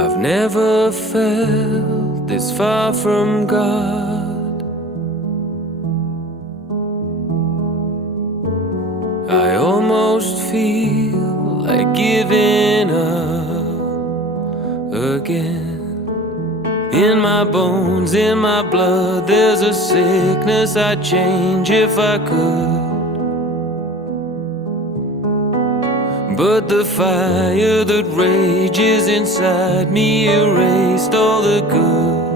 I've never felt this far from God. I almost feel like giving up again. In my bones, in my blood, there's a sickness I'd change if I could. But the fire that rages inside me erased all the good.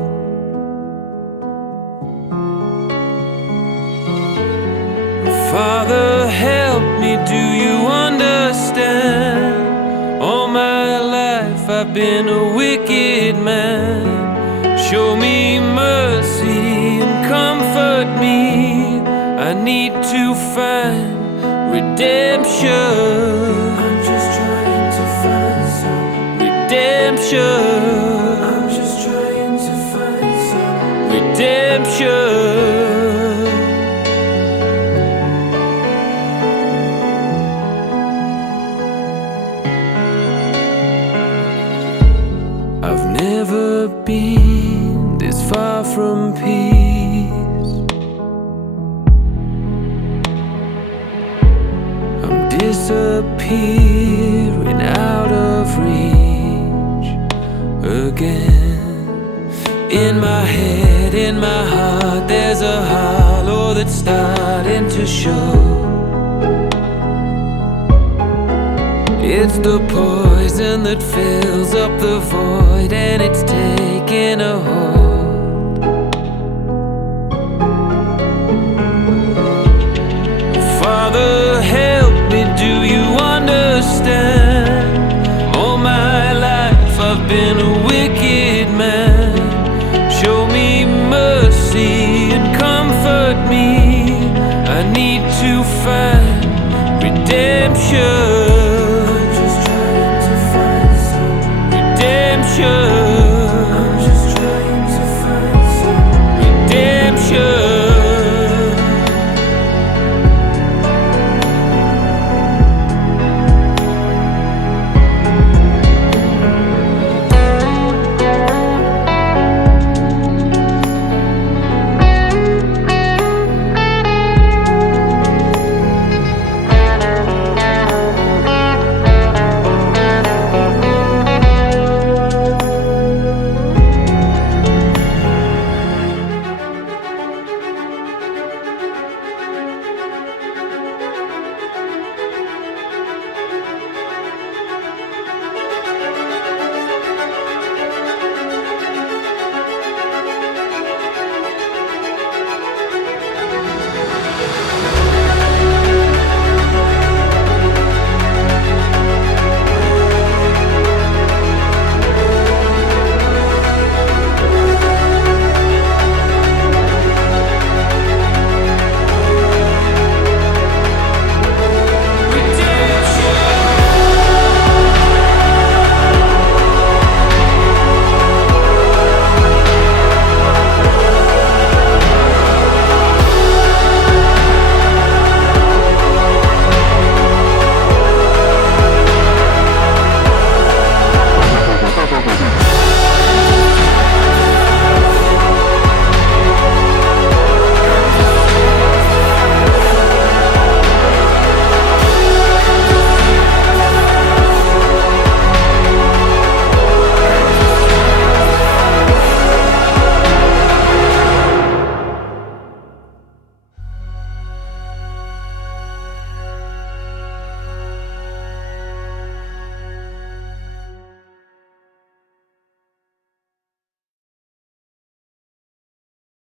Father, help me, do you understand? All my life I've been a wicked man. Show me mercy and comfort me. I need to find redemption. I'm just trying to find some redemption. I'm just trying to find some redemption. I've never been this far from peace. I'm disappearing out of reach again. In my head, in my heart, there's a hollow that's starting to show. It's the poison that fills up the void, and it's taking a hold. Father, help me, do you understand? All my life I've been a wicked man. Show me mercy and comfort me. I need to find redemption. Redemption.